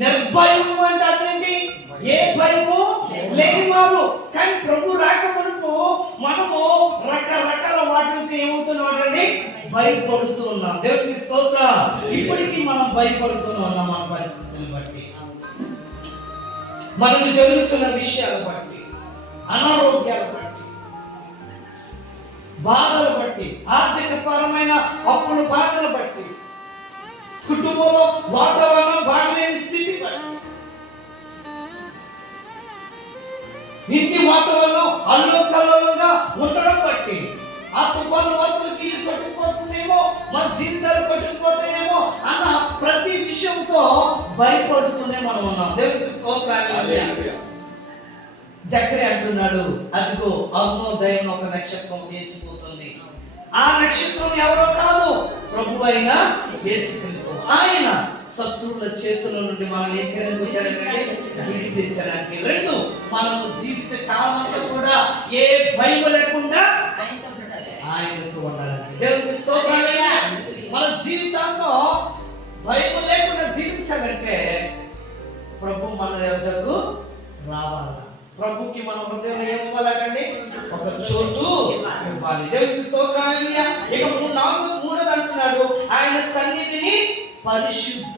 నిర్భయము అంటే అదేంటి? ఏ భయము లేని వారు. కానీ ప్రభు రాక మునుపు మనము రకరకాల వాటికి ఏమవుతున్నామండి? భయపడుతూ ఉన్నాం. దేవునికి స్తోత్రం. ఇప్పటికీ మనం భయపడుతూనే ఉన్నాం. మన పరిస్థితిని బట్టి, మనకు జరుగుతున్న విషయాలు బట్టి, అనారోగ్యాలు బట్టి, బాధలు బట్టి, ఆర్థిక పరమైన అప్పుల బాధలు బట్టి, కుటుంబంలో వాతావరణం బాగలేని స్థితి బట్టి, ఇంటి వాతావరణం అల్లోకల్లోలంగా ఉండడం బట్టి, ఆ తుఫాను వార్తలకి ఇల్లు పట్టుకుపోతుందేమో, మన జీవితాలు పట్టుకుపోతాయేమో అన్న ప్రతి విషయంతో భయపడుతూనే మనం ఉన్నాం. దేవునికి స్తోత్రం. జకరియా అంటున్నాడు, అదిగో అరుణోదయం ఒక నక్షత్రం తీర్చిపోతుంది. ఆ నక్షత్రం ఎవరో కాదు, ప్రభు అయిన యేసుక్రీస్తు. ఆయన శత్రువుల చేతుల నుండి మనల్ని ఏం చేయడానికి? విడిపించడానికి. రెండు, మనము జీవిత కాలంలో కూడా ఏ భయం లేకుండా ఆయనతో ఉండాలని. దేవునికి స్తోత్రం. మన జీవితంలో భయం లేకుండా జీవించాలంటే ప్రభు మన యొద్దకు రావాలా? ప్రభుకి మన హృదయంలో ఏం ఇవ్వాలండి? ఒక చోటు ఇవ్వాలి. దేవునికి స్తోత్రం. ఇక 4 అంటున్నాడు, ఆయన సన్నిధిని పరిశుద్ధ